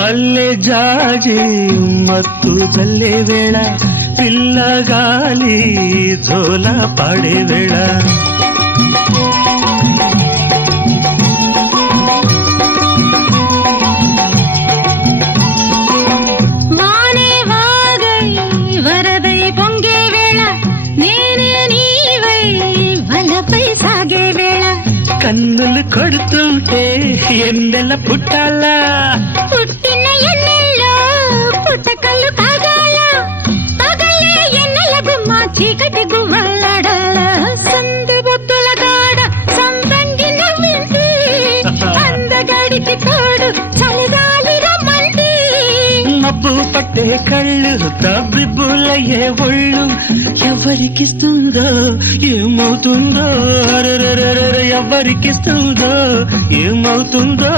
మల్లె జాజి మత్తు చల్లే వేళ పిల్లగాలి జోల పాడే వేళ వానే వాగై వరదై పొంగే వేళ నేనే నీవై వలపై సాగే వేళ కన్నులు కొడుతుంటే ఎన్నెల పుట్టాలా పుట్టిన ఎన్నెల్లో పుట్టకల్లు కాగాల పగలే ఎన్నెల గుమ్మ చీకటి గువ్వలాడాల సంధి బొత్తుల కాడ సంపంగి నవ్వింది అందగాడికి తోడు చలిగాలి రమ్మంది మబ్బు పట్టే కళ్ళు తబ్బిబ్బులయ్యే ఒళ్ళు ఎవరికిస్తుందో ఏమవుతుందో ఎవరికిస్తుందో ఏమవుతుందో